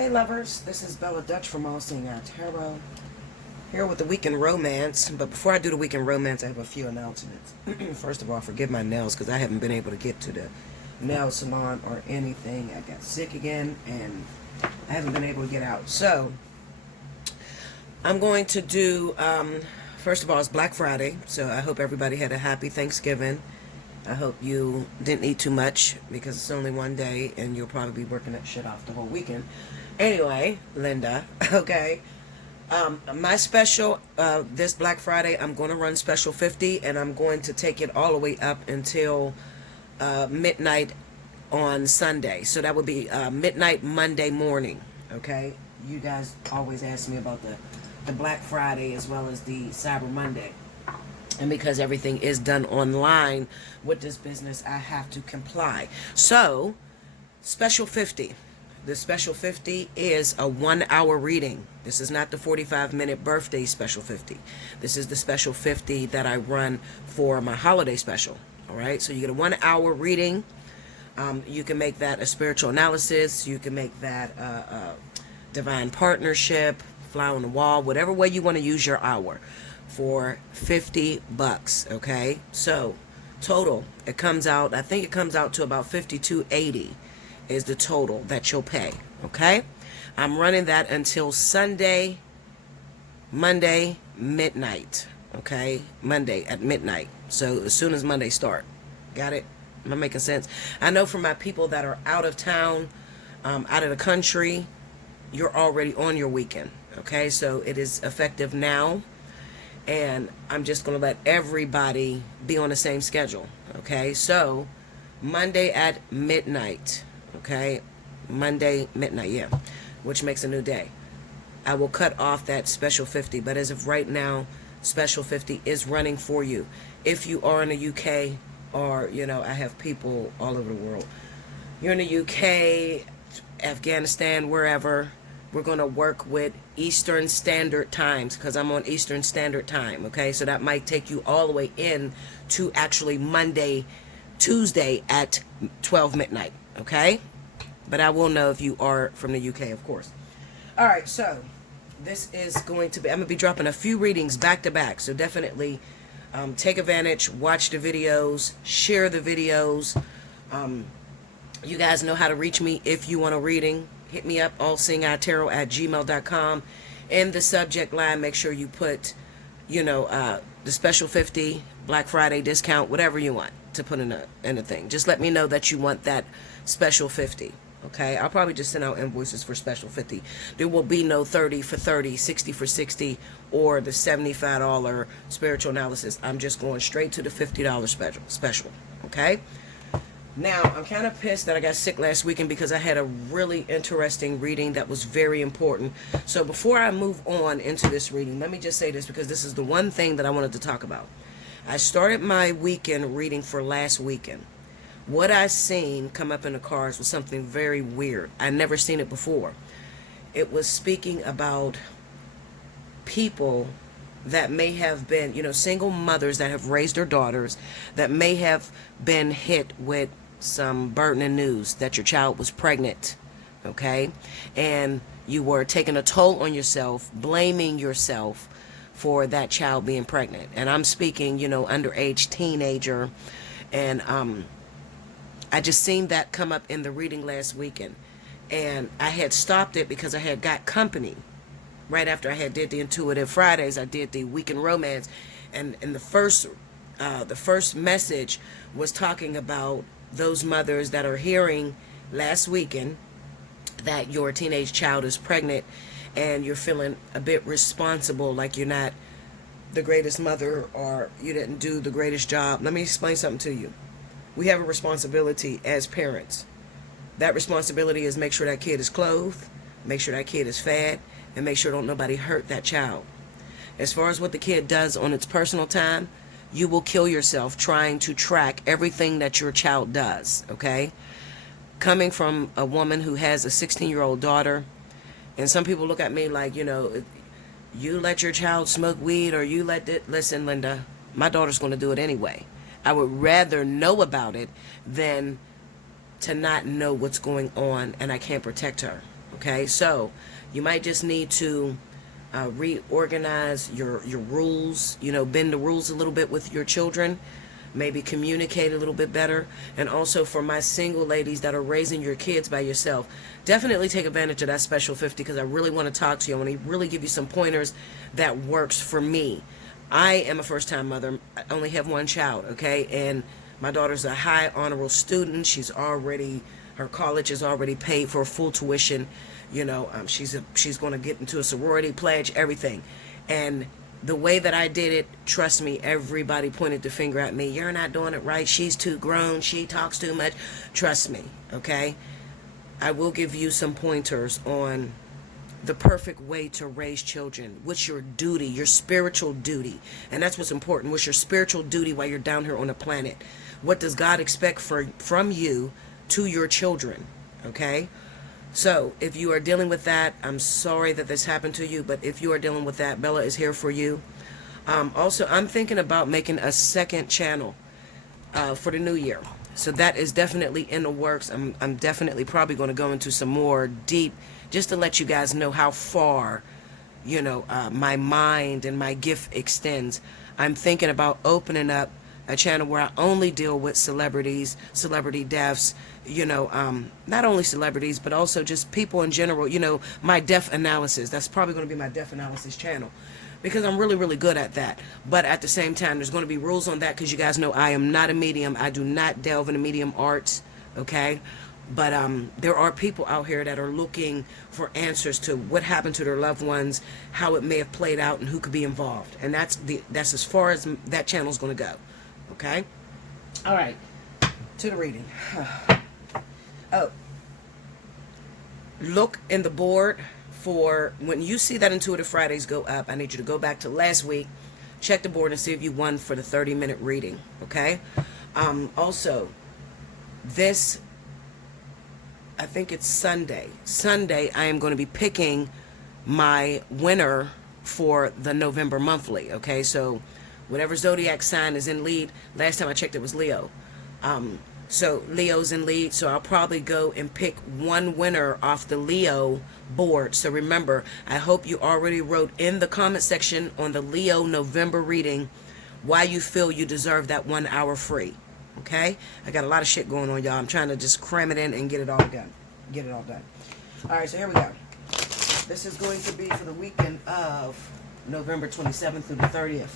Hey lovers, this is Bella Dutch from Allseeingeyetarot, here with the Week in Romance. But before I do the Week in Romance, I have a few announcements. First of all, forgive my nails because I haven't been able to get to the nail salon or anything. I got sick again and I haven't been able to get out. So, I'm going to do, first of all, it's Black Friday, so I hope everybody had a happy Thanksgiving. I hope you didn't eat too much because it's only one day and you'll probably be working that shit off the whole weekend. Anyway, Linda, okay. My special, this Black Friday, I'm going to run special 50 and I'm going to take it all the way up until midnight on Sunday. So that would be midnight Monday morning, okay? You guys always ask me about the Black Friday as well as the Cyber Monday. And because everything is done online with this business, I have to comply. So, special 50. The special 50 is a 1-hour reading. This is not the 45-minute birthday special 50. This is the special 50 that I run for my holiday special. All right, so you get a 1-hour reading. You can make that a spiritual analysis. You can make that a divine partnership, fly on the wall, whatever way you want to use your hour. For $50, okay? So total, it comes out, I think it comes out to about $52.80 is the total that you'll pay, okay? I'm running that until Monday midnight, okay? Monday at midnight. So as soon as Monday start. Got it? Am I making sense? I know for my people that are out of town, out of the country, you're already on your weekend, okay? So it is effective now. And I'm just going to let everybody be on the same schedule, okay? So, Monday at midnight, okay? Monday midnight, yeah, which makes a new day. I will cut off that special 50, but as of right now, special 50 is running for you. If you are in the UK, or, you know, I have people all over the world. You're in the UK, Afghanistan, wherever. We're going to work with Eastern Standard Times because I'm on Eastern Standard Time, okay? So that might take you all the way in to actually Tuesday at 12 midnight, okay? But I will know if you are from the UK, of course. All right, so this is going to be, I'm going to be dropping a few readings back to back. So definitely take advantage, watch the videos, share the videos. You guys know how to reach me if you want a reading. Hit me up, allseeingeyetarot@gmail.com. In the subject line, make sure you put, you know, the special 50, Black Friday discount, whatever you want to put in the thing. Just let me know that you want that special 50, okay? I'll probably just send out invoices for special 50. There will be no 30 for 30, 60 for 60, or the $75 spiritual analysis. I'm just going straight to the $50 special, okay? Now, I'm kind of pissed that I got sick last weekend because I had a really interesting reading that was very important. So before I move on into this reading, let me just say this because this is the one thing that I wanted to talk about. I started my weekend reading for last weekend. What I seen come up in the cards was something very weird. I'd never seen it before. It was speaking about people that may have been, you know, single mothers that have raised their daughters that may have been hit with some burdening news that your child was pregnant, okay? And you were taking a toll on yourself, blaming yourself for that child being pregnant. And I'm speaking, you know, underage teenager. And I just seen that come up in the reading last weekend. And I had stopped it because I had got company. Right after I had did the Intuitive Fridays, I did the Week in Romance, and the first message was talking about those mothers that are hearing last weekend that your teenage child is pregnant, and you're feeling a bit responsible, like you're not the greatest mother or you didn't do the greatest job. Let me explain something to you. We have a responsibility as parents. That responsibility is make sure that kid is clothed, make sure that kid is fed, and make sure don't nobody hurt that child. As far as what the kid does on its personal time, you will kill yourself trying to track everything that your child does, okay? Coming from a woman who has a 16-year-old daughter, and some people look at me like, you know, you let your child smoke weed or you let it. Listen, Linda, my daughter's going to do it anyway. I would rather know about it than to not know what's going on and I can't protect her, Okay, so you might just need to reorganize your rules, bend the rules a little bit with your children, maybe communicate a little bit better. And also for my single ladies that are raising your kids by yourself, definitely take advantage of that special 50, because I really want to talk to you. I want to really give you some pointers that works for me. I am a first-time mother. I only have one child, okay? And my daughter's a high honorable student. Her college is already paid for full tuition. She's going to get into a sorority pledge, everything. And the way that I did it, trust me, everybody pointed the finger at me. You're not doing it right. She's too grown. She talks too much. Trust me, okay? I will give you some pointers on the perfect way to raise children. What's your duty, your spiritual duty? And that's what's important. What's your spiritual duty while you're down here on the planet? What does God expect from you to your children? Okay? So if you are dealing with that, I'm sorry that this happened to you, but if you are dealing with that, Bella is here for you. Also, I'm thinking about making a second channel for the new year. So that is definitely in the works. I'm definitely probably going to go into some more deep, just to let you guys know how far, my mind and my gift extends. I'm thinking about opening up a channel where I only deal with celebrities, celebrity deaths, not only celebrities, but also just people in general, my death analysis. That's probably going to be my death analysis channel, because I'm really, really good at that. But at the same time, there's going to be rules on that, because you guys know I am not a medium. I do not delve into medium arts, okay? But there are people out here that are looking for answers to what happened to their loved ones, how it may have played out, and who could be involved. And that's as far as that channel's going to go, okay? All right, to the reading. Oh, look in the board for when you see that Intuitive Fridays go up. I need you to go back to last week, check the board, and see if you won for the 30-minute reading, okay? Also, this, I think it's Sunday. Sunday, I am going to be picking my winner for the November monthly, okay? So whatever zodiac sign is in lead, last time I checked it was Leo. So Leo's in lead, so I'll probably go and pick one winner off the Leo board. So remember, I hope you already wrote in the comment section on the Leo November reading why you feel you deserve that 1 hour free. Okay? I got a lot of shit going on, y'all. I'm trying to just cram it in and get it all done. All right, so here we go. This is going to be for the weekend of November 27th through the 30th.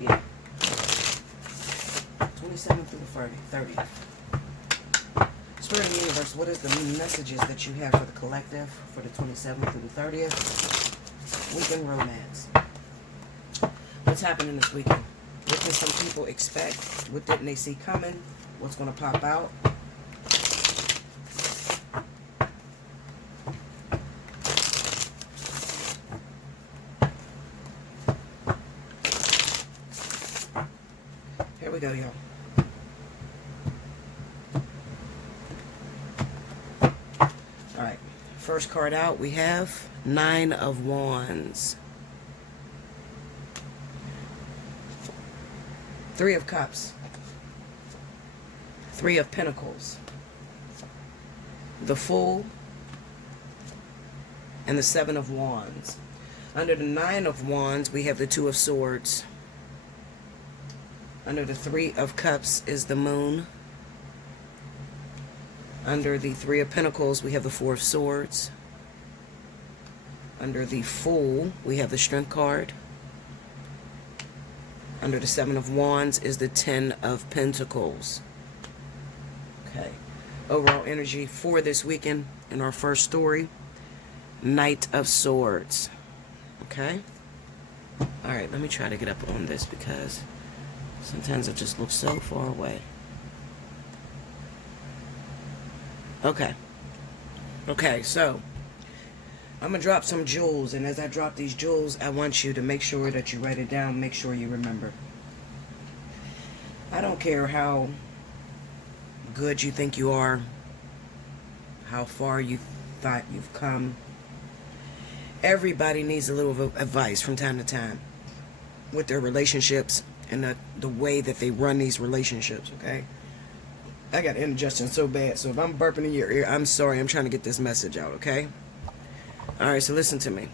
Yeah. 27th through the 30th. Spirit of the Universe, what is the messages that you have for the collective for the 27th through the 30th? Weekend romance. What's happening this weekend? What can some people expect? What didn't they see coming? What's going to pop out? Here we go, y'all. Alright, first card out we have 9 of Wands. 3 of Cups. 3 of Pentacles. The Fool. And the 7 of Wands. Under the 9 of Wands we have the 2 of Swords. Under the 3 of Cups is the Moon. Under the 3 of Pentacles, we have the 4 of Swords. Under the Fool, we have the Strength card. Under the 7 of Wands is the 10 of Pentacles. Okay. Overall energy for this weekend in our first story, Knight of Swords. Okay. Alright, let me try to get up on this because sometimes it just looks so far away. Okay, so I'm going to drop some jewels, and as I drop these jewels, I want you to make sure that you write it down, make sure you remember. I don't care how good you think you are, how far you thought you've come. Everybody needs a little advice from time to time with their relationships and the way that they run these relationships, okay? I got indigestion so bad, so if I'm burping in your ear, I'm sorry. I'm trying to get this message out, okay? All right, so listen to me.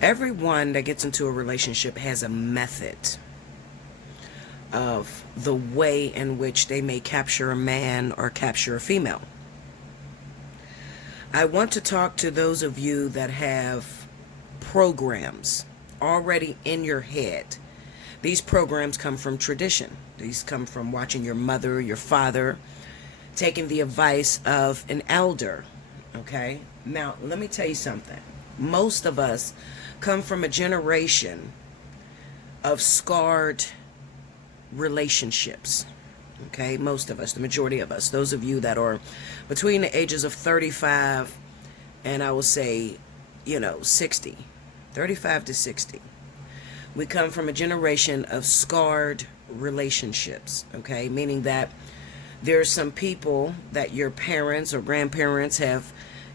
Everyone that gets into a relationship has a method of the way in which they may capture a man or capture a female. I want to talk to those of you that have programs already in your head. These programs come from tradition. These come from watching your mother, your father, taking the advice of an elder. Okay? Now, let me tell you something. Most of us come from a generation of scarred relationships. Okay? Most of us, the majority of us. Those of you that are between the ages of 35 and I will say, 60. 35 to 60. We come from a generation of scarred relationships, okay? Meaning that there are some people that your parents or grandparents have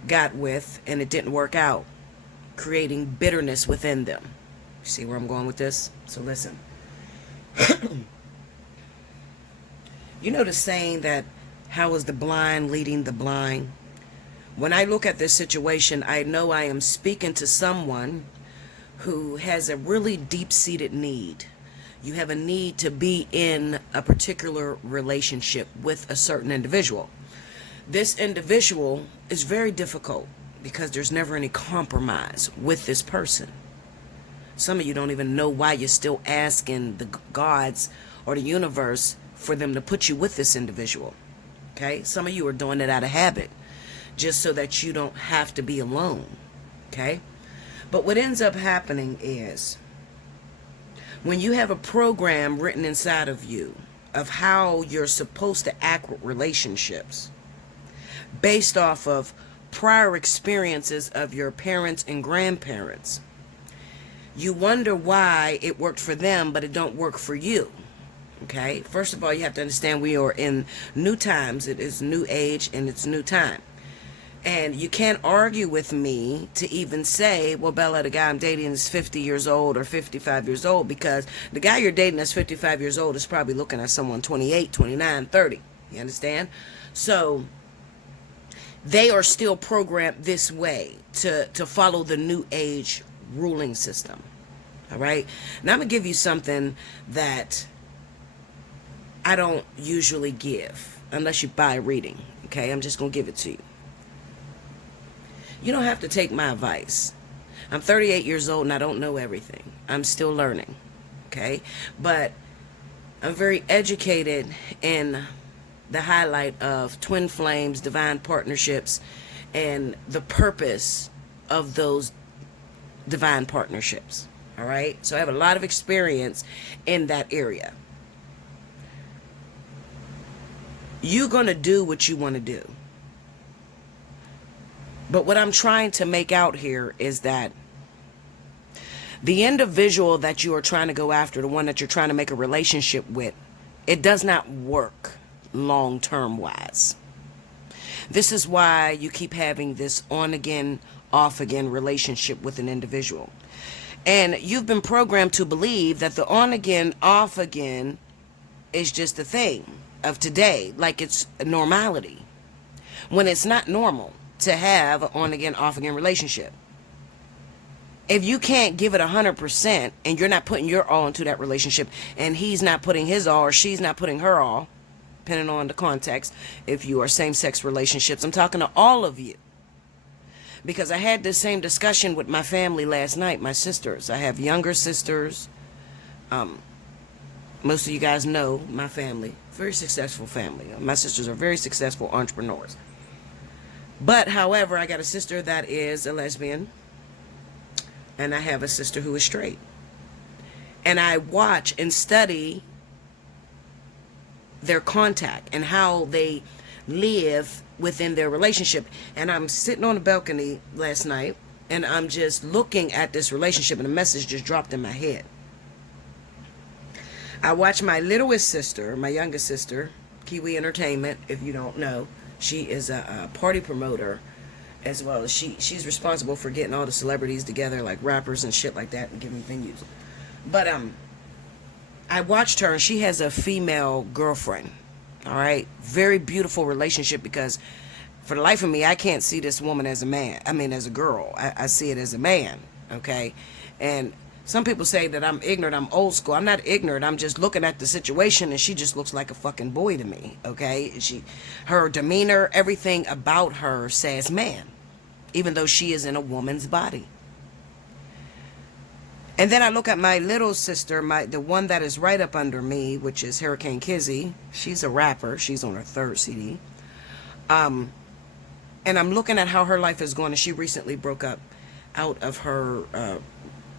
got with and it didn't work out, creating bitterness within them. You see where I'm going with this? So listen. You know the saying that, how is the blind leading the blind? When I look at this situation, I know I am speaking to someone who has a really deep-seated need. You have a need to be in a particular relationship with a certain individual. This individual is very difficult because there's never any compromise with this person. Some of you don't even know why you're still asking the gods or the universe for them to put you with this individual. Okay? Some of you are doing it out of habit, just so that you don't have to be alone. Okay? But what ends up happening is, when you have a program written inside of you of how you're supposed to act with relationships, based off of prior experiences of your parents and grandparents, you wonder why it worked for them, but it don't work for you. Okay? First of all, you have to understand we are in new times. It is new age and it's new time. And you can't argue with me to even say, well, Bella, the guy I'm dating is 50 years old or 55 years old, because the guy you're dating that's 55 years old is probably looking at someone 28, 29, 30. You understand? So they are still programmed this way to follow the new age ruling system. All right? Now I'm going to give you something that I don't usually give unless you buy a reading. Okay? I'm just going to give it to you. You don't have to take my advice. I'm 38 years old and I don't know everything. I'm still learning. Okay? But I'm very educated in the highlight of twin flames, divine partnerships, and the purpose of those divine partnerships. All right? So I have a lot of experience in that area. You're going to do what you want to do. But what I'm trying to make out here is that the individual that you are trying to go after, the one that you're trying to make a relationship with, it does not work long-term wise. This is why you keep having this on-again, off-again relationship with an individual. And you've been programmed to believe that the on-again, off-again is just a thing of today, like it's a normality, when it's not normal to have an on-again, off-again relationship. If you can't give it 100% and you're not putting your all into that relationship, and he's not putting his all or she's not putting her all, depending on the context, if you are same-sex relationships, I'm talking to all of you. Because I had this same discussion with my family last night, my sisters. I have younger sisters. Most of you guys know my family. Very successful family. My sisters are very successful entrepreneurs. But, however, I got a sister that is a lesbian, and I have a sister who is straight. And I watch and study their contact and how they live within their relationship. And I'm sitting on the balcony last night, and I'm just looking at this relationship, and a message just dropped in my head. I watched my littlest sister, my youngest sister, Kiwi Entertainment, if you don't know. She is a party promoter, as well as she's responsible for getting all the celebrities together, like rappers and shit like that, and giving venues. But I watched her, and she has a female girlfriend. All right, very beautiful relationship, because for the life of me, I can't see this woman as a man. I mean, as a girl. I see it as a man. Okay, and some people say that I'm ignorant, I'm old school. I'm not ignorant. I'm just looking at the situation, and she just looks like a fucking boy to me. Okay, her demeanor, everything about her says man, even though she is in a woman's body. And then I look at my little sister, the one that is right up under me, which is Hurricane Kizzy. She's a rapper. She's on her 3rd CD. And I'm looking at how her life is going, and she recently broke up out of her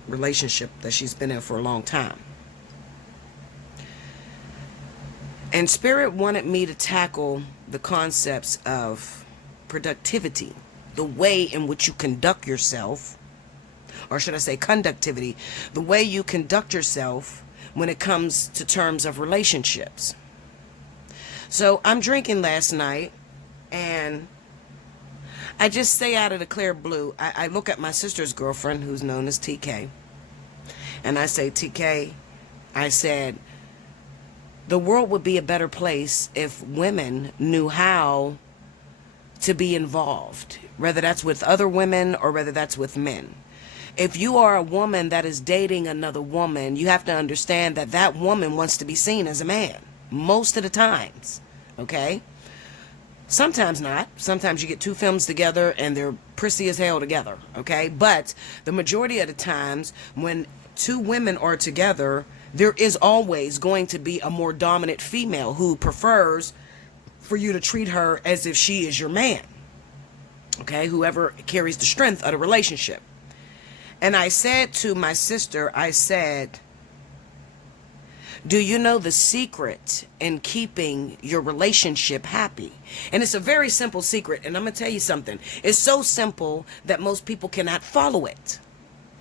relationship that she's been in for a long time. And Spirit wanted me to tackle the concepts of productivity, the way in which you conduct yourself, or should I say conductivity, the way you conduct yourself when it comes to terms of relationships. So I'm drinking last night, and I just say out of the clear blue, I look at my sister's girlfriend, who's known as TK, and I say, TK, I said, the world would be a better place if women knew how to be involved, whether that's with other women or whether that's with men. If you are a woman that is dating another woman, you have to understand that that woman wants to be seen as a man most of the times, okay? Sometimes not. Sometimes you get two films together and they're prissy as hell together, okay? But the majority of the times when two women are together, there is always going to be a more dominant female who prefers for you to treat her as if she is your man, okay? Whoever carries the strength of the relationship. And I said to my sister, I said, do you know the secret in keeping your relationship happy? And it's a very simple secret. And I'm going to tell you something. It's so simple that most people cannot follow it.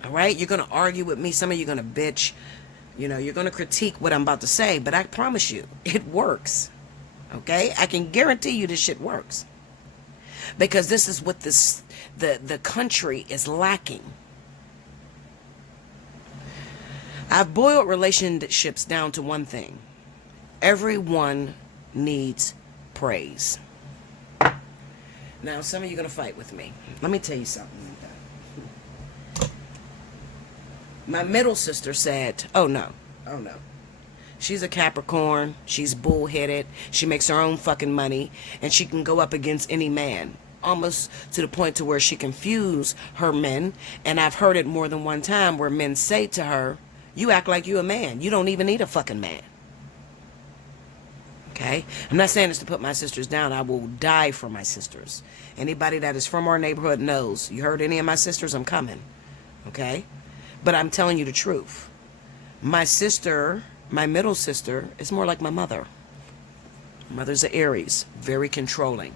All right? You're going to argue with me. Some of you are going to bitch. You know, you're going to critique what I'm about to say. But I promise you, it works. Okay? I can guarantee you this shit works. Because this is what the country is lacking. I've boiled relationships down to one thing. Everyone needs praise. Now, some of you are going to fight with me. Let me tell you something. My middle sister said, oh no. She's a Capricorn. She's bullheaded. She makes her own fucking money. And she can go up against any man. Almost to the point to where she confuse her men. And I've heard it more than one time where men say to her, you act like you a man. You don't even need a fucking man. Okay? I'm not saying this to put my sisters down. I will die for my sisters. Anybody that is from our neighborhood knows. You heard any of my sisters, I'm coming. Okay? But I'm telling you the truth. My sister, my middle sister, is more like my mother. Mother's an Aries. Very controlling.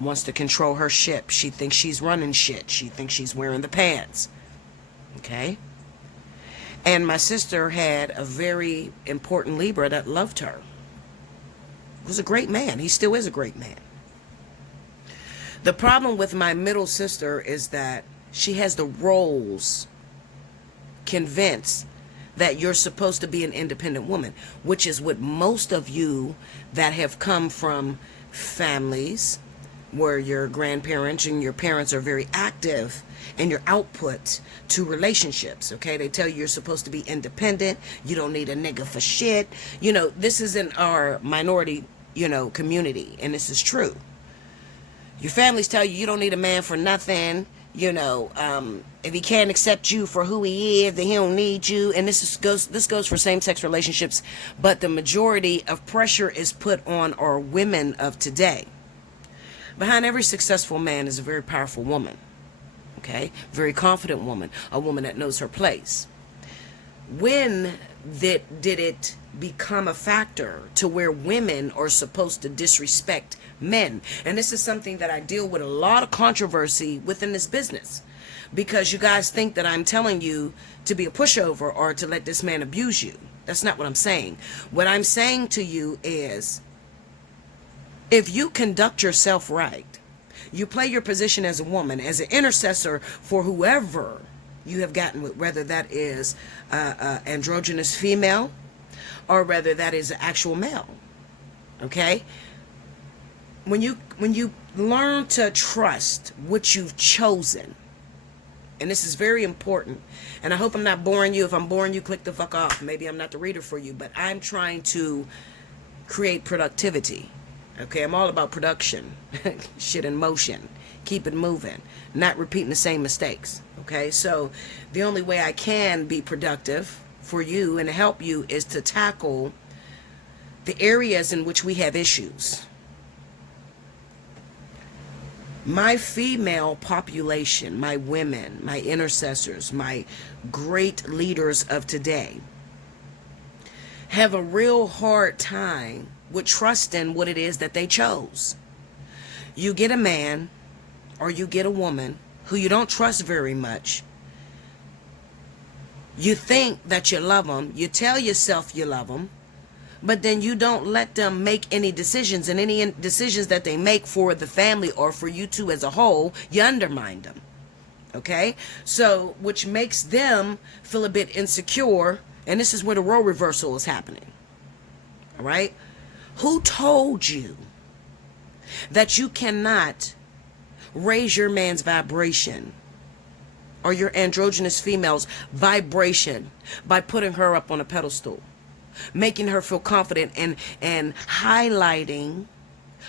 Wants to control her ship. She thinks she's running shit. She thinks she's wearing the pants. Okay? And my sister had a very important Libra that loved her. He was a great man. He still is a great man. The problem with my middle sister is that she has the roles convinced that you're supposed to be an independent woman, which is what most of you that have come from families where your grandparents and your parents are very active in your output to relationships, okay? They tell you you're supposed to be independent. You don't need a nigga for shit. You know, this is in our minority, community, and this is true. Your families tell you don't need a man for nothing. If he can't accept you for who he is, then he don't need you. And this goes for same-sex relationships, but the majority of pressure is put on our women of today. Behind every successful man is a very powerful woman. Okay? Very confident woman. A woman that knows her place. When did it become a factor to where women are supposed to disrespect men? And this is something that I deal with a lot of controversy within this business. Because you guys think that I'm telling you to be a pushover or to let this man abuse you. That's not what I'm saying. What I'm saying to you is, if you conduct yourself right, you play your position as a woman, as an intercessor for whoever you have gotten with, whether that is androgynous female or whether that is an actual male. Okay? When you learn to trust what you've chosen, and this is very important, and I hope I'm not boring you. If I'm boring you, click the fuck off. Maybe I'm not the reader for you, but I'm trying to create productivity. Okay, I'm all about production. Shit in motion. Keep it moving. Not repeating the same mistakes. Okay, so the only way I can be productive for you and help you is to tackle the areas in which we have issues. My female population, my women, my intercessors, my great leaders of today have a real hard time with trusting what it is that they chose. You get a man or you get a woman who you don't trust very much. You think that you love them. You tell yourself you love them. But then you don't let them make any decisions, and any decisions that they make for the family or for you two as a whole, you undermine them. Okay? So, which makes them feel a bit insecure, and this is where the role reversal is happening. All right? Who told you that you cannot raise your man's vibration or your androgynous female's vibration by putting her up on a pedestal? Making her feel confident and highlighting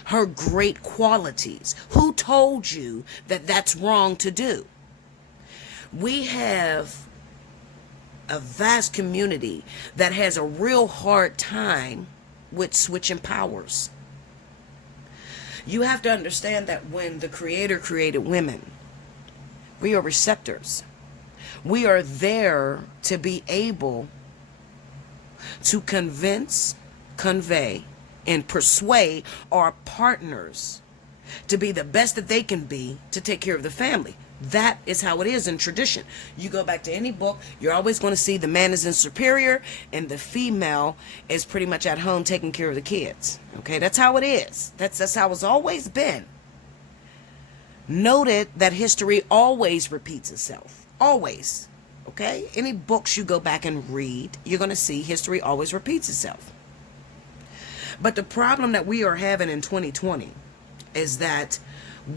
her great qualities. Who told you that that's wrong to do? We have a vast community that has a real hard time with switching powers. You have to understand that when the Creator created women, we are receptors. We are there to be able to convince, convey, and persuade our partners to be the best that they can be to take care of the family. That is how it is in tradition. You go back to any book, you're always going to see the man is in superior and the female is pretty much at home taking care of the kids. Okay, that's how it is. That's how it's always been. Noted that history always repeats itself. Always. Okay? Any books you go back and read, you're going to see history always repeats itself. But the problem that we are having in 2020 is that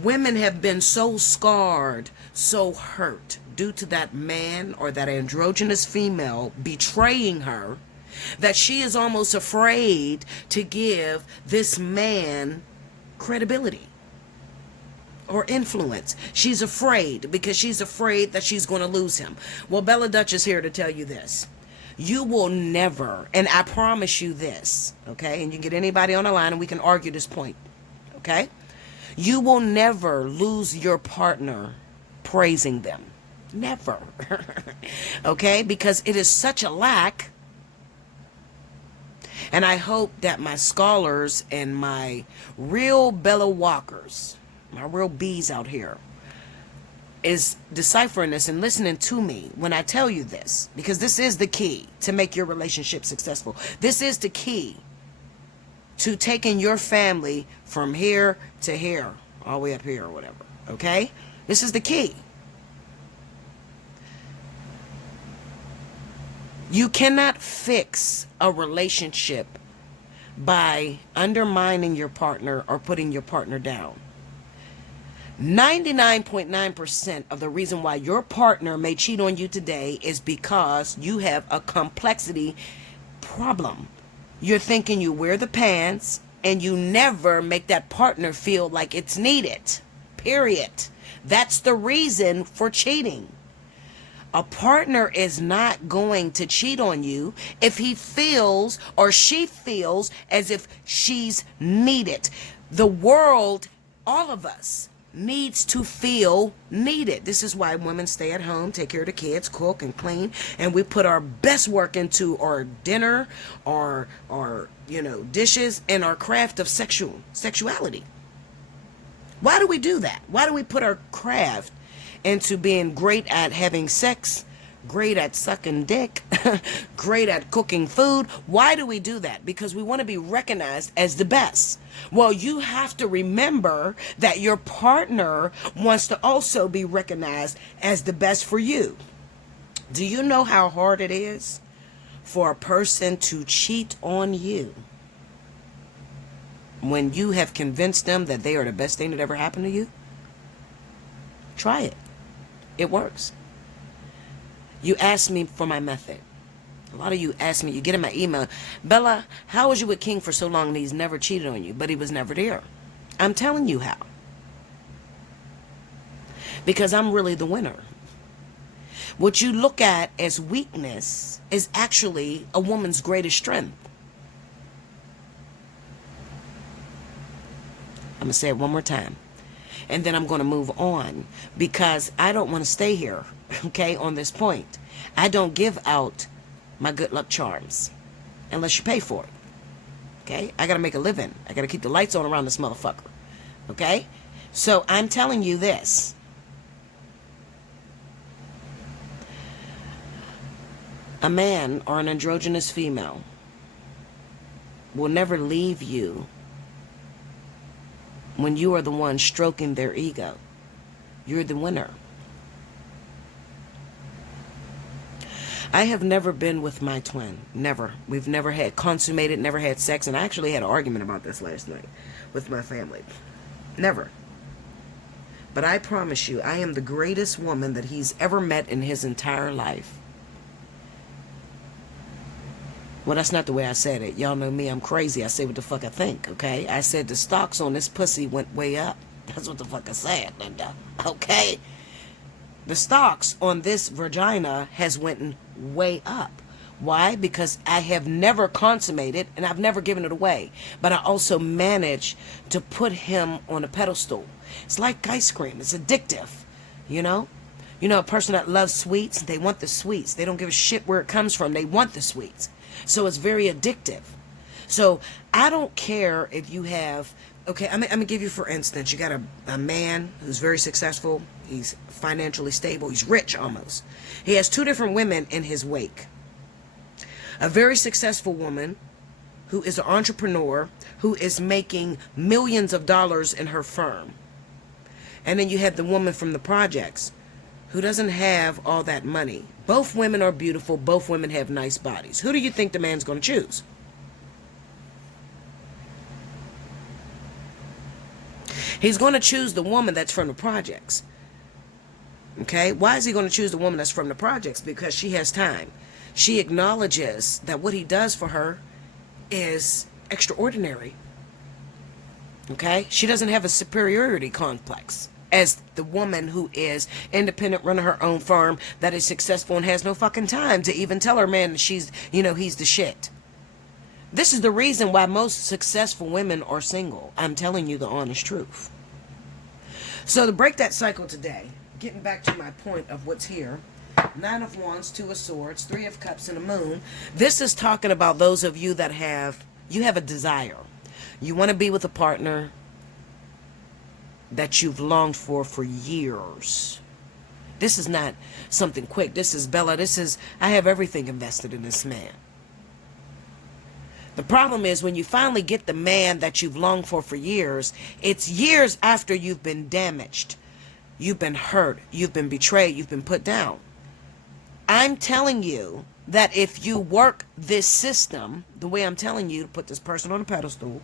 women have been so scarred, so hurt due to that man or that androgynous female betraying her, that she is almost afraid to give this man credibility or influence. She's afraid because she's afraid that she's going to lose him. Well, Bella Dutch is here to tell you this. You will never, and I promise you this, okay? And you can get anybody on the line and we can argue this point, okay? You will never lose your partner praising them. Never. Okay? Because it is such a lack. And I hope that my scholars and my real Bella Walkers, my real bees out here, is deciphering this and listening to me when I tell you this. Because this is the key to make your relationship successful. This is the key to taking your family from here to here, all the way up here or whatever. Okay? This is the key. You cannot fix a relationship by undermining your partner or putting your partner down. 99.9% of the reason why your partner may cheat on you today is because you have a complexity problem. You're thinking you wear the pants and you never make that partner feel like it's needed. Period. That's the reason for cheating. A partner is not going to cheat on you if he feels or she feels as if she's needed. The world, all of us, needs to feel needed. This is why women stay at home, take care of the kids, cook and clean, and we put our best work into our dinner, our dishes, and our craft of sexuality. Why do we do that? Why do we put our craft into being great at having sex, great at sucking dick, great at cooking food? Why do we do that? Because we want to be recognized as the best. Well, you have to remember that your partner wants to also be recognized as the best for you. Do you know how hard it is for a person to cheat on you when you have convinced them that they are the best thing that ever happened to you? Try it. It works. You ask me for my method. A lot of you ask me, you get in my email, Bella, how was you with King for so long and he's never cheated on you, but he was never there? I'm telling you how. Because I'm really the winner. What you look at as weakness is actually a woman's greatest strength. I'm going to say it one more time. And then I'm going to move on because I don't want to stay here, okay, on this point. I don't give out my good luck charms unless you pay for it, okay? I got to make a living. I got to keep the lights on around this motherfucker, okay? So I'm telling you this. A man or an androgynous female will never leave you when you are the one stroking their ego. You're the winner. I have never been with my twin. Never. We've never had consummated, never had sex. And I actually had an argument about this last night with my family. Never. But I promise you, I am the greatest woman that he's ever met in his entire life. Well, that's not the way I said it. Y'all know me, I'm crazy. I say what the fuck I think, okay? I said the stocks on this pussy went way up. That's what the fuck I said, Linda. Okay? The stocks on this vagina has went way up. Why? Because I have never consummated and I've never given it away. But I also managed to put him on a pedestal. It's like ice cream. It's addictive, you know? You know, a person that loves sweets, they want the sweets. They don't give a shit where it comes from. They want the sweets. So it's very addictive. So I don't care if you have, okay, I'm going to give you, for instance, you got a man who's very successful. He's financially stable. He's rich almost. He has two different women in his wake. A very successful woman who is an entrepreneur who is making millions of dollars in her firm. And then you have the woman from the projects who doesn't have all that money. Both women are beautiful. Both women have nice bodies. Who do you think the man's going to choose? He's going to choose the woman that's from the projects. Okay? Why is he going to choose the woman that's from the projects? Because she has time. She acknowledges that what he does for her is extraordinary. Okay? She doesn't have a superiority complex as the woman who is independent, running her own farm, that is successful and has no fucking time to even tell her man that she's, you know, he's the shit. This is the reason why most successful women are single. I'm telling you the honest truth. So to break that cycle today, getting back to my point of what's here, 9 of Wands, 2 of Swords, 3 of Cups, and a Moon. This is talking about those of you that have a desire. You want to be with a partner that you've longed for years. This is not something quick. This is, Bella, I have everything invested in this man. The problem is when you finally get the man that you've longed for years, it's years after you've been damaged. You've been hurt. You've been betrayed. You've been put down. I'm telling you that if you work this system, the way I'm telling you, to put this person on a pedestal,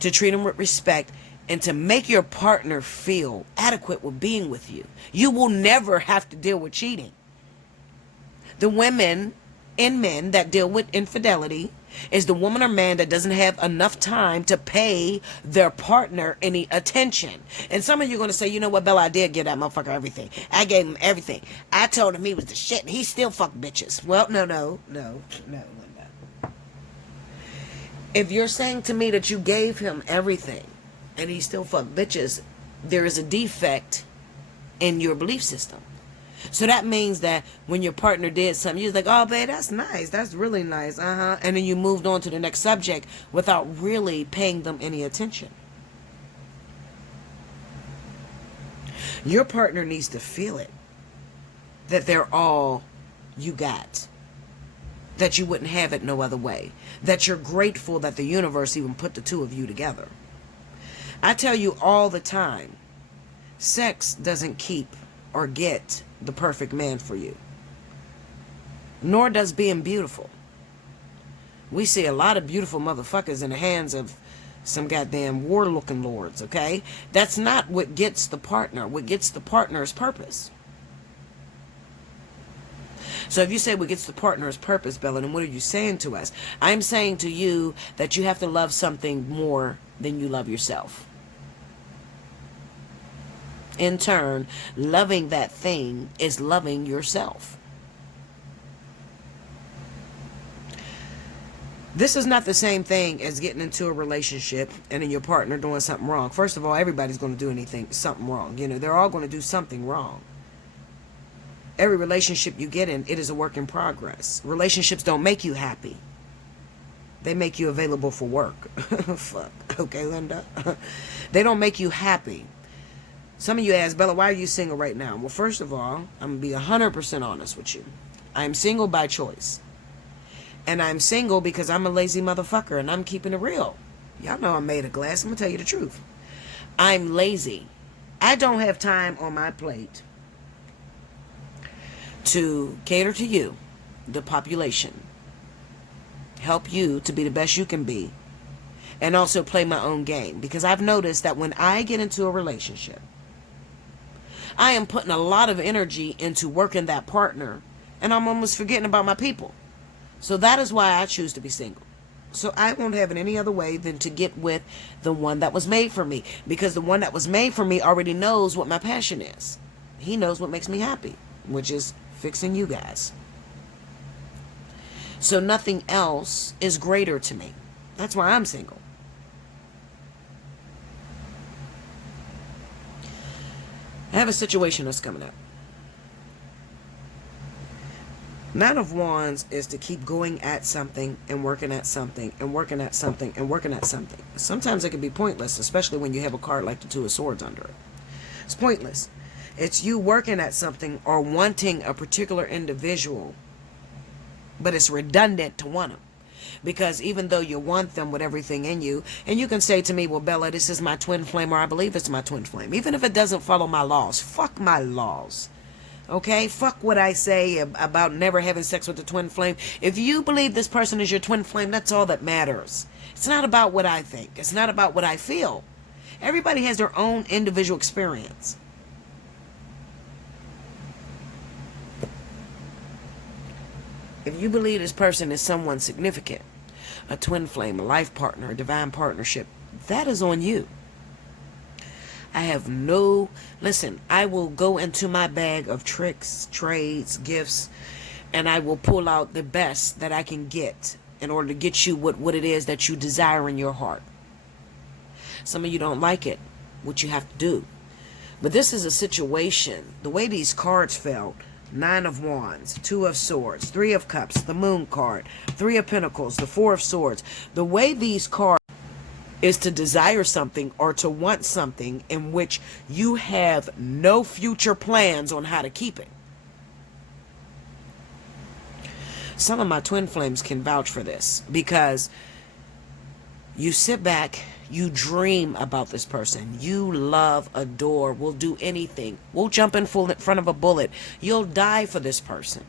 to treat him with respect, and to make your partner feel adequate with being with you, you will never have to deal with cheating. The women and men that deal with infidelity is the woman or man that doesn't have enough time to pay their partner any attention. And some of you are going to say, you know what, Bella, I did give that motherfucker everything. I gave him everything. I told him he was the shit and he still fucked bitches. Well, no, Linda. If you're saying to me that you gave him everything and he still fucked bitches, there is a defect in your belief system. So that means that when your partner did something, you're like, oh, babe, that's nice. That's really nice. And then you moved on to the next subject without really paying them any attention. Your partner needs to feel it. That they're all you got. That you wouldn't have it no other way. That you're grateful that the universe even put the two of you together. I tell you all the time, sex doesn't keep or get the perfect man for you. Nor does being beautiful. We see a lot of beautiful motherfuckers in the hands of some goddamn war-looking lords, okay? That's not what gets the partner. What gets the partner is purpose. So if you say what gets the partner is purpose, Bella, then what are you saying to us? I'm saying to you that you have to love something more than you love yourself. In turn, loving that thing is loving yourself. This is not the same thing as getting into a relationship and then your partner doing something wrong. First of all, everybody's going to do something wrong. You know, they're all going to do something wrong. Every relationship you get in, it is a work in progress. Relationships don't make you happy. They make you available for work. Fuck. Okay, Linda. They don't make you happy. Some of you ask, Bella, why are you single right now? Well, first of all, I'm going to be 100% honest with you. I'm single by choice. And I'm single because I'm a lazy motherfucker and I'm keeping it real. Y'all know I'm made of glass. I'm going to tell you the truth. I'm lazy. I don't have time on my plate to cater to you, the population, help you to be the best you can be, and also play my own game. Because I've noticed that when I get into a relationship, I am putting a lot of energy into working that partner, and I'm almost forgetting about my people. So that is why I choose to be single. So I won't have it any other way than to get with the one that was made for me. Because the one that was made for me already knows what my passion is. He knows what makes me happy, which is fixing you guys. So nothing else is greater to me. That's why I'm single. I have a situation that's coming up. Nine of Wands is to keep going at something and working at something and working at something and working at something. Sometimes it can be pointless, especially when you have a card like the Two of Swords under it. It's pointless. It's you working at something or wanting a particular individual, but it's redundant to want them. Because even though you want them with everything in you, and you can say to me, well, Bella, this is my twin flame, or I believe it's my twin flame. Even if it doesn't follow my laws, fuck my laws. Okay, fuck what I say about never having sex with the twin flame. If you believe this person is your twin flame, that's all that matters. It's not about what I think. It's not about what I feel. Everybody has their own individual experience. If you believe this person is someone significant, a twin flame, a life partner, a divine partnership, that is on you. I have no, listen, I will go into my bag of tricks, trades, gifts, and I will pull out the best that I can get in order to get you what it is that you desire in your heart. Some of you don't like it, what you have to do. But this is a situation, the way these cards fell, Nine of Wands, Two of Swords, Three of Cups, the Moon card, Three of Pentacles, the Four of Swords. The way these cards is to desire something or to want something in which you have no future plans on how to keep it. Some of my twin flames can vouch for this because you sit back, you dream about this person. You love, adore, will do anything. Will jump in front of a bullet. You'll die for this person.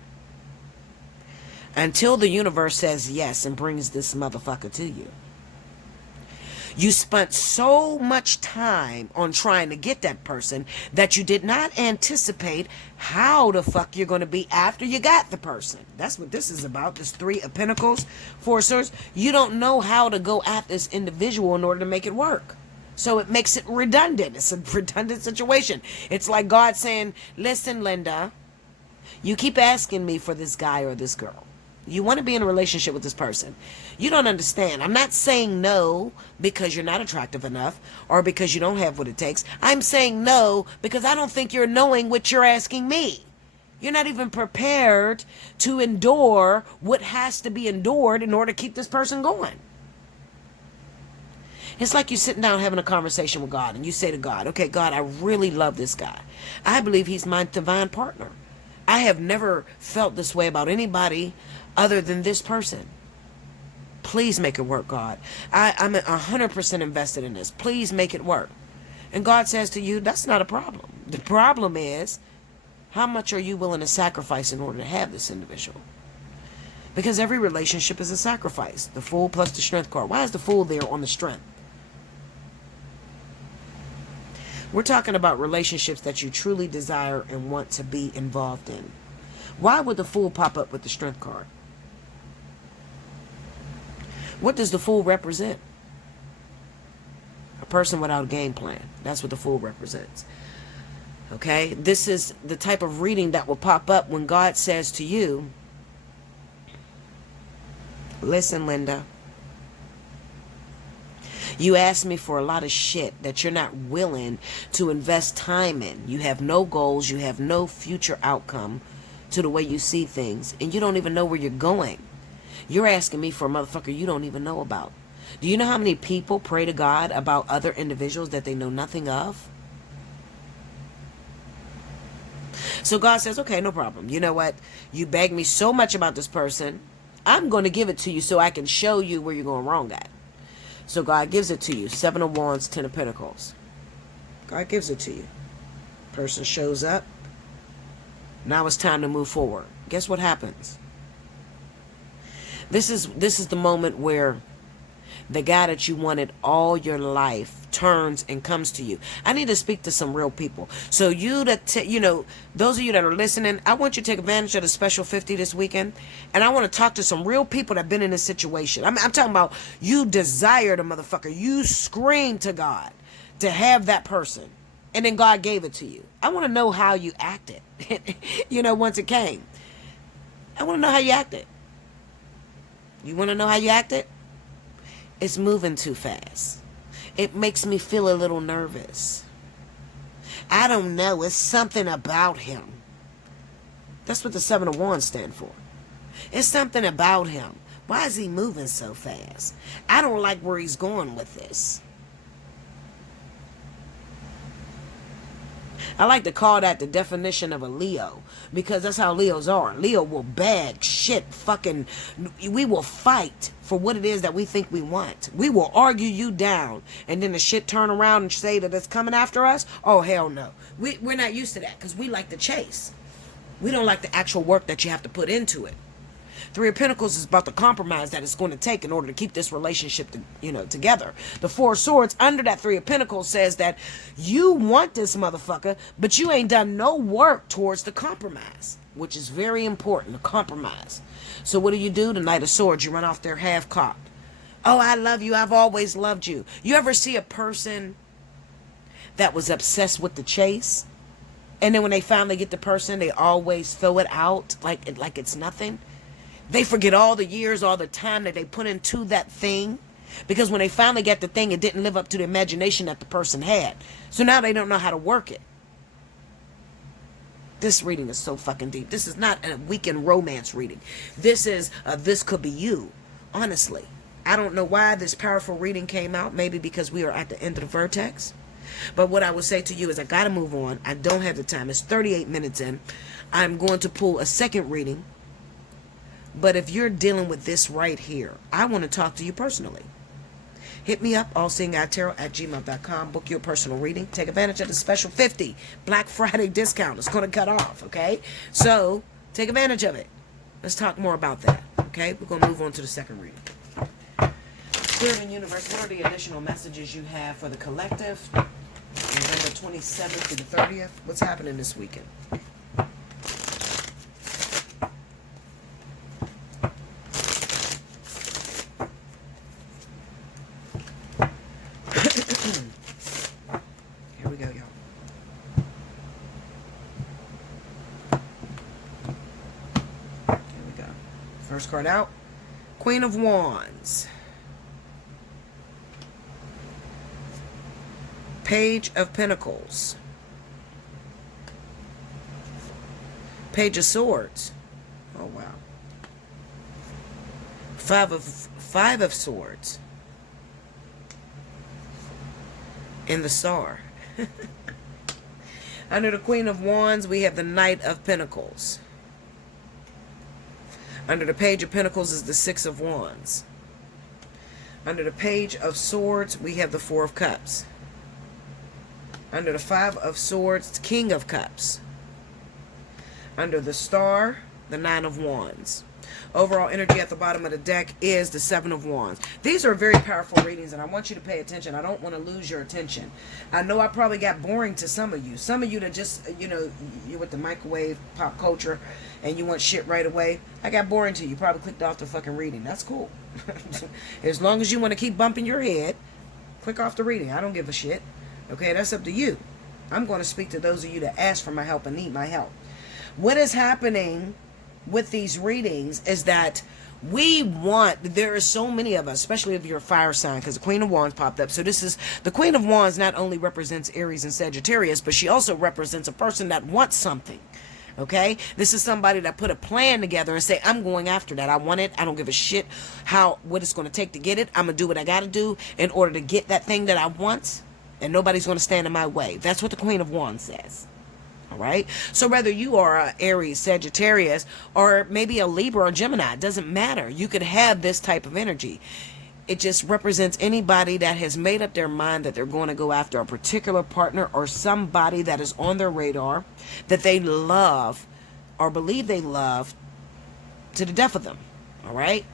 Until the universe says yes and brings this motherfucker to you. You spent so much time on trying to get that person that you did not anticipate how the fuck you're going to be after you got the person. That's what this is about. This Three of Pentacles, Four of Swords. You don't know how to go at this individual in order to make it work. So it makes it redundant. It's a redundant situation. It's like God saying, listen, Linda, you keep asking me for this guy or this girl. You want to be in a relationship with this person. You don't understand. I'm not saying no because you're not attractive enough or because you don't have what it takes. I'm saying no because I don't think you're knowing what you're asking me. You're not even prepared to endure what has to be endured in order to keep this person going. It's like you sitting down having a conversation with God and you say to God, okay, God, I really love this guy. I believe he's my divine partner. I have never felt this way about anybody other than this person. Please make it work, God. I'm 100% invested in this. Please make it work. And God says to you, that's not a problem. The problem is, how much are you willing to sacrifice in order to have this individual? Because every relationship is a sacrifice. The Fool plus the Strength card. Why is the Fool there on the Strength? We're talking about relationships that you truly desire and want to be involved in. Why would the Fool pop up with the Strength card? What does the Fool represent? A person without a game plan. That's what the Fool represents. Okay? This is the type of reading that will pop up when God says to you, listen, Linda, you asked me for a lot of shit that you're not willing to invest time in. You have no goals. You have no future outcome to the way you see things. And you don't even know where you're going. You're asking me for a motherfucker you don't even know about. Do you know how many people pray to God about other individuals that they know nothing of? So God says, okay, no problem. You know what? You begged me so much about this person. I'm going to give it to you so I can show you where you're going wrong at. So God gives it to you. 7 of Wands, 10 of Pentacles. God gives it to you. Person shows up. Now it's time to move forward. Guess what happens? This is the moment where the guy that you wanted all your life turns and comes to you. I need to speak to some real people. So you that those of you that are listening, I want you to take advantage of the special 50 this weekend, and I want to talk to some real people that have been in this situation. I'm talking about you desired a motherfucker. You screamed to God to have that person, and then God gave it to you. I want to know how you acted. Once it came, I want to know how you acted. You want to know how you acted? It's moving too fast. It makes me feel a little nervous. I don't know. It's something about him. That's what the 7 of Wands stand for. It's something about him. Why is he moving so fast? I don't like where he's going with this. I like to call that the definition of a Leo, because that's how Leos are. Leo will bag shit, we will fight for what it is that we think we want. We will argue you down, and then the shit turn around and say that it's coming after us. Oh, hell no. We're not used to that, because we like to chase. We don't like the actual work that you have to put into it. 3 of Pentacles is about the compromise that it's going to take in order to keep this relationship together. The 4 of Swords under that 3 of Pentacles says that you want this motherfucker, but you ain't done no work towards the compromise, which is very important, the compromise. So what do? The Knight of Swords, you run off there half-cocked. Oh, I love you. I've always loved you. You ever see a person that was obsessed with the chase, and then when they finally get the person, they always throw it out like it's nothing? They forget all the years, all the time that they put into that thing. Because when they finally get the thing, it didn't live up to the imagination that the person had. So now they don't know how to work it. This reading is so fucking deep. This is not a weekend romance reading. This is this could be you. Honestly. I don't know why this powerful reading came out. Maybe because we are at the end of the vertex. But what I would say to you is I got to move on. I don't have the time. It's 38 minutes in. I'm going to pull a second reading. But if you're dealing with this right here, I want to talk to you personally. Hit me up, allseeingeyetarot@gmail.com. Book your personal reading. Take advantage of the special 50 Black Friday discount. It's going to cut off, okay? So, take advantage of it. Let's talk more about that, okay? We're going to move on to the second reading. Spirit and Universe, what are the additional messages you have for the collective? November 27th to the 30th. What's happening this weekend? First card out, Queen of Wands, Page of Pentacles, Page of Swords, oh wow, Five of Swords, and the Star. Under the Queen of Wands, we have the Knight of Pentacles. Under the Page of Pentacles is the 6 of Wands. Under the Page of Swords, we have the 4 of Cups. Under the 5 of Swords, King of Cups. Under the Star, the 9 of Wands. Overall energy at the bottom of the deck is the Seven of Wands. These are very powerful readings, and I want you to pay attention. I don't want to lose your attention. I know I probably got boring to some of you. Some of you that just, you're with the microwave pop culture and you want shit right away. I got boring to you. You probably clicked off the fucking reading. That's cool. As long as you want to keep bumping your head, click off the reading. I don't give a shit. Okay, that's up to you. I'm going to speak to those of you that ask for my help and need my help. What is happening with these readings is that there are so many of us, especially if you're a fire sign, because the Queen of Wands popped up. So the Queen of Wands not only represents Aries and Sagittarius, but she also represents a person that wants something. Okay, this is somebody that put a plan together and say, I'm going after that. I want it. I don't give a shit what it's going to take to get it. I'm going to do what I got to do in order to get that thing that I want, and nobody's going to stand in my way. That's what the Queen of Wands says. All right. So whether you are a Aries, Sagittarius, or maybe a Libra or Gemini, it doesn't matter. You could have this type of energy. It just represents anybody that has made up their mind that they're going to go after a particular partner or somebody that is on their radar that they love or believe they love to the death of them. All right.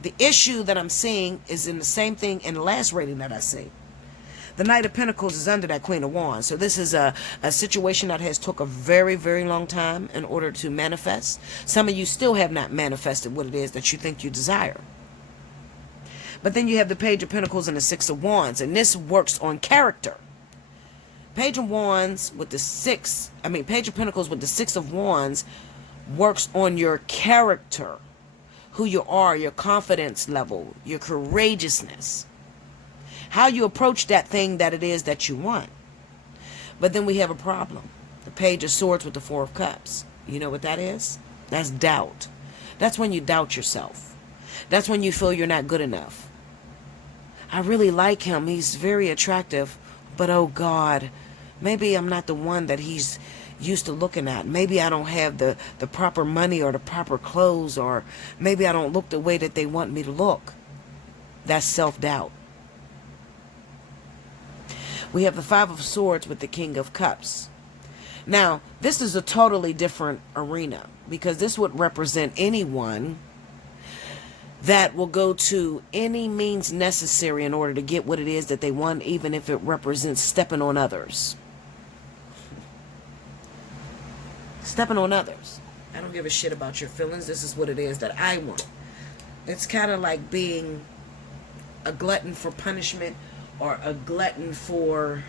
The issue that I'm seeing is in the same thing in the last reading that I see. The Knight of Pentacles is under that Queen of Wands. So this is a situation that has took a very, very long time in order to manifest. Some of you still have not manifested what it is that you think you desire. But then you have the Page of Pentacles and the Six of Wands. And this works on character. Page of Wands with the Page of Pentacles with the Six of Wands works on your character. Who you are, your confidence level, your courageousness. How you approach that thing that it is that you want. But then we have a problem. The Page of Swords with the Four of Cups. You know what that is? That's doubt. That's when you doubt yourself. That's when you feel you're not good enough. I really like him. He's very attractive. But oh God, maybe I'm not the one that he's used to looking at. Maybe I don't have the proper money or the proper clothes, or maybe I don't look the way that they want me to look. That's self-doubt. We have the Five of Swords with the King of Cups. Now, this is a totally different arena, because this would represent anyone that will go to any means necessary in order to get what it is that they want, even if it represents stepping on others. Stepping on others. I don't give a shit about your feelings. This is what it is that I want. It's kind of like being a glutton for punishment, or a glutton for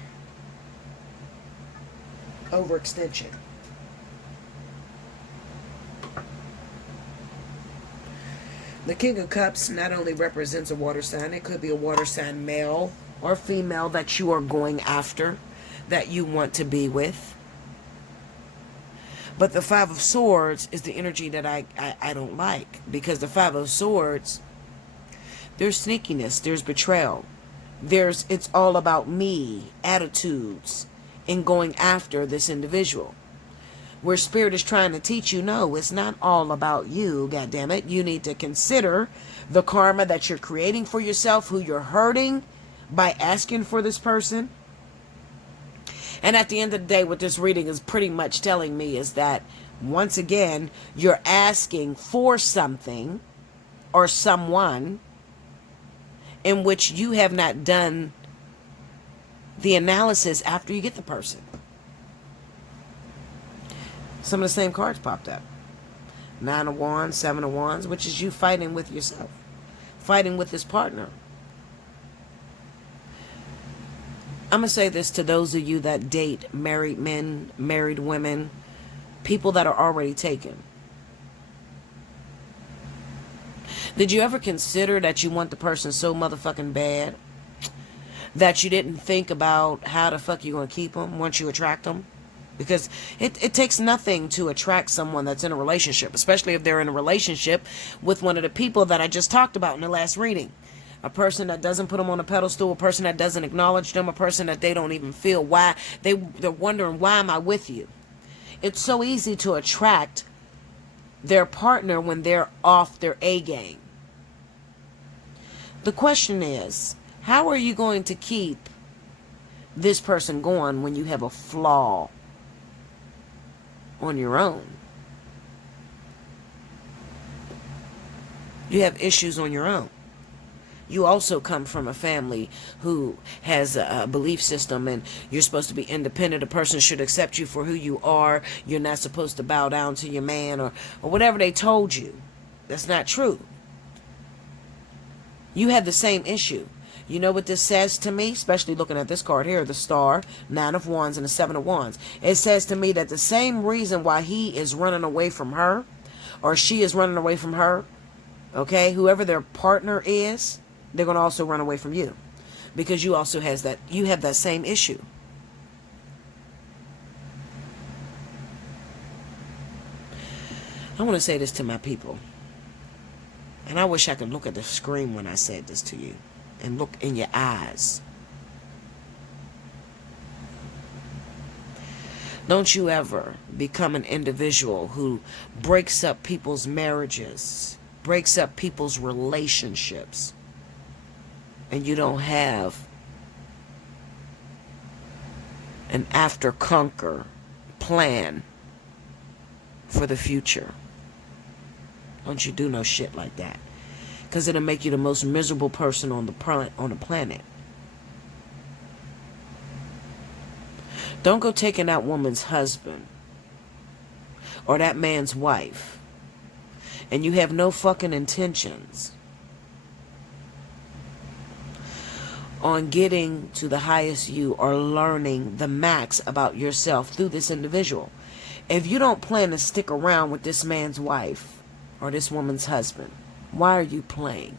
overextension. The King of Cups not only represents a water sign, it could be a water sign male or female that you are going after, that you want to be with. But the Five of Swords is the energy that I don't like, because the Five of Swords, there's sneakiness, there's betrayal. It's all about me attitudes in going after this individual. Where Spirit is trying to teach you, no, it's not all about you, goddammit. You need to consider the karma that you're creating for yourself, who you're hurting by asking for this person. And at the end of the day, what this reading is pretty much telling me is that, once again, you're asking for something or someone in which you have not done the analysis after you get the person. Some of the same cards popped up. Nine of Wands, Seven of Wands, which is you fighting with yourself. Fighting with this partner. I'm going to say this to those of you that date married men, married women, people that are already taken. Did you ever consider that you want the person so motherfucking bad that you didn't think about how the fuck you're going to keep them once you attract them? Because it takes nothing to attract someone that's in a relationship, especially if they're in a relationship with one of the people that I just talked about in the last reading. A person that doesn't put them on a pedestal, a person that doesn't acknowledge them, a person that they don't even feel why. They're wondering, why am I with you? It's so easy to attract their partner when they're off their A game. The question is, how are you going to keep this person going when you have a flaw on your own? You have issues on your own. You also come from a family who has a belief system, and you're supposed to be independent. A person should accept you for who you are. You're not supposed to bow down to your man, or whatever they told you. That's not true. You have the same issue. You know what this says to me, especially looking at this card here, the Star, 9 of Wands, and the 7 of Wands. It says to me that the same reason why he is running away from her, or she is running away from her, okay, whoever their partner is, they're going to also run away from you, because you also have that same issue. I want to say this to my people, and I wish I could look at the screen when I said this to you and look in your eyes. Don't you ever become an individual who breaks up people's marriages, breaks up people's relationships, and you don't have an after conquer plan for the future. Don't you do no shit like that, because it'll make you the most miserable person on the planet. Don't go taking that woman's husband or that man's wife, and you have no fucking intentions on getting to the highest you or learning the max about yourself through this individual. If you don't plan to stick around with this man's wife or this woman's husband, why are you playing?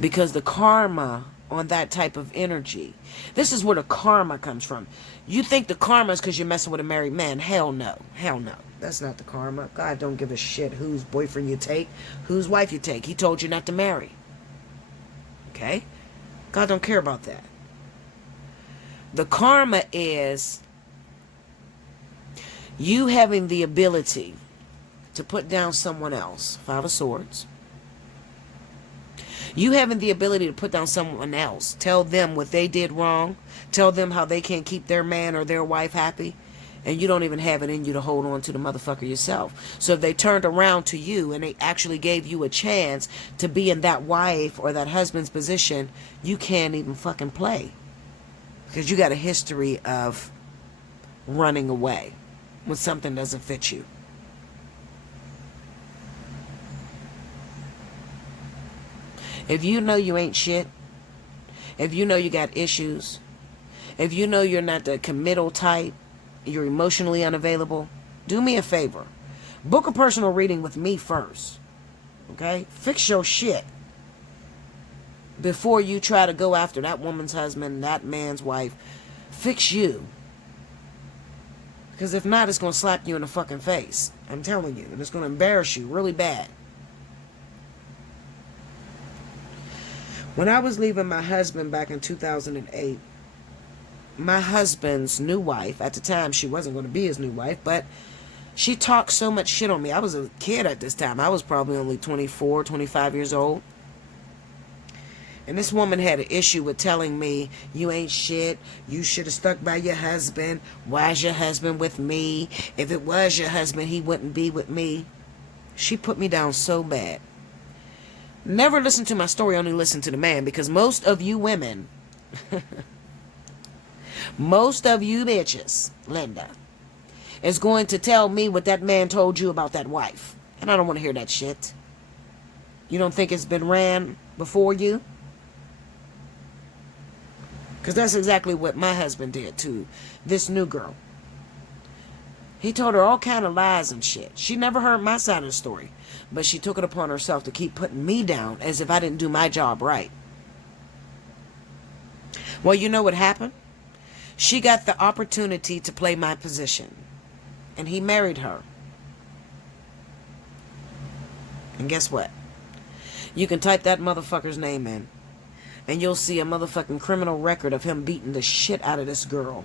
Because the karma on that type of energy, this is where the karma comes from. You think the karma is because you're messing with a married man. Hell no. Hell no. That's not the karma. God don't give a shit whose boyfriend you take, whose wife you take. He told you not to marry. Okay? God don't care about that. The karma is you having the ability to put down someone else. 5 of Swords. You having the ability to put down someone else. Tell them what they did wrong. Tell them how they can't keep their man or their wife happy. And you don't even have it in you to hold on to the motherfucker yourself. So if they turned around to you and they actually gave you a chance to be in that wife or that husband's position, you can't even fucking play. Because you got a history of running away when something doesn't fit you. If you know you ain't shit, if you know you got issues, if you know you're not the committal type, you're emotionally unavailable, do me a favor. Book a personal reading with me first. Okay? Fix your shit before you try to go after that woman's husband, that man's wife. Fix you. Because if not, it's going to slap you in the fucking face. I'm telling you. And it's going to embarrass you really bad. When I was leaving my husband back in 2008, my husband's new wife, at the time she wasn't going to be his new wife, but she talked so much shit on me. I was a kid at this time. I was probably only 24, 25 years old. And this woman had an issue with telling me, you ain't shit. You should have stuck by your husband. Why's your husband with me? If it was your husband, he wouldn't be with me. She put me down so bad. Never listen to my story, only listen to the man. Because most of you women, most of you bitches, Linda, is going to tell me what that man told you about that wife. And I don't want to hear that shit. You don't think it's been ran before you? Because that's exactly what my husband did to this new girl. He told her all kind of lies and shit. She never heard my side of the story. But she took it upon herself to keep putting me down as if I didn't do my job right. Well, you know what happened? She got the opportunity to play my position. And he married her. And guess what? You can type that motherfucker's name in. And you'll see a motherfucking criminal record of him beating the shit out of this girl.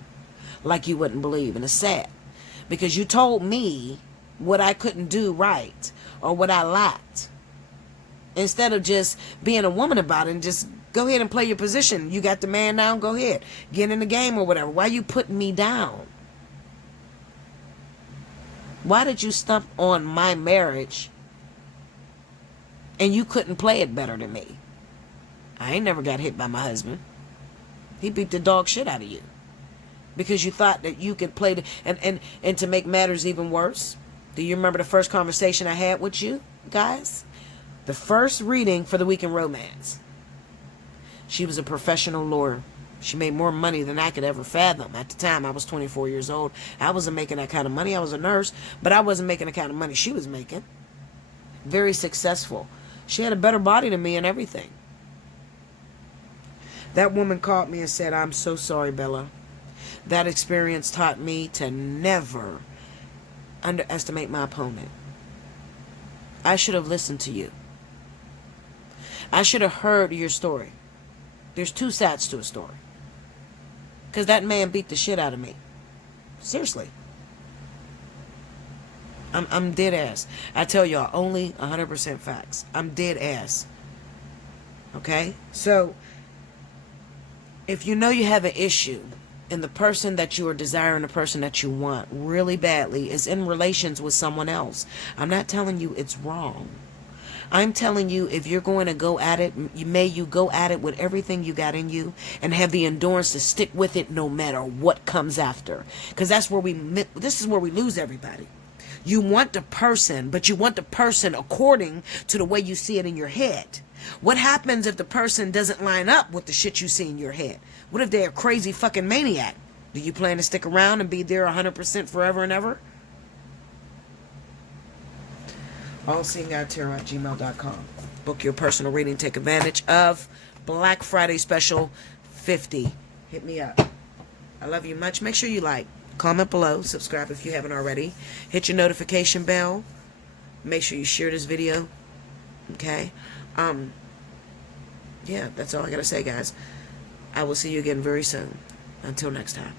Like you wouldn't believe. And it's sad. Because you told me what I couldn't do right. Or what I lacked. Instead of just being a woman about it and just go ahead and play your position. You got the man now, go ahead. Get in the game or whatever. Why you putting me down? Why did you stump on my marriage and you couldn't play it better than me? I ain't never got hit by my husband. He beat the dog shit out of you because you thought that you could play and to make matters even worse. Do you remember the first conversation I had with you guys? The first reading for the week in romance. She was a professional lawyer. She made more money than I could ever fathom. At the time, I was 24 years old. I wasn't making that kind of money. I was a nurse, but I wasn't making the kind of money she was making. Very successful. She had a better body than me and everything. That woman called me and said, "I'm so sorry, Bella. That experience taught me to never underestimate my opponent. I should have listened to you. I should have heard your story. There's two sides to a story. Because that man beat the shit out of me. Seriously. I'm dead ass. I tell y'all, only 100% facts. I'm dead ass. Okay? So, if you know you have an issue, and the person that you are desiring, the person that you want really badly is in relations with someone else, I'm not telling you it's wrong. I'm telling you, if you're going to go at it, may you go at it with everything you got in you and have the endurance to stick with it no matter what comes after. Because this is where we lose everybody. You want the person, but you want the person according to the way you see it in your head. What happens if the person doesn't line up with the shit you see in your head? What if they're a crazy fucking maniac? Do you plan to stick around and be there 100% forever and ever? Allseeingeyetarot@gmail.com. Book your personal reading. Take advantage of Black Friday special 50. Hit me up. I love you much. Make sure you like, comment below, subscribe if you haven't already. Hit your notification bell. Make sure you share this video. Okay? Yeah, that's all I gotta say, guys. I will see you again very soon. Until next time.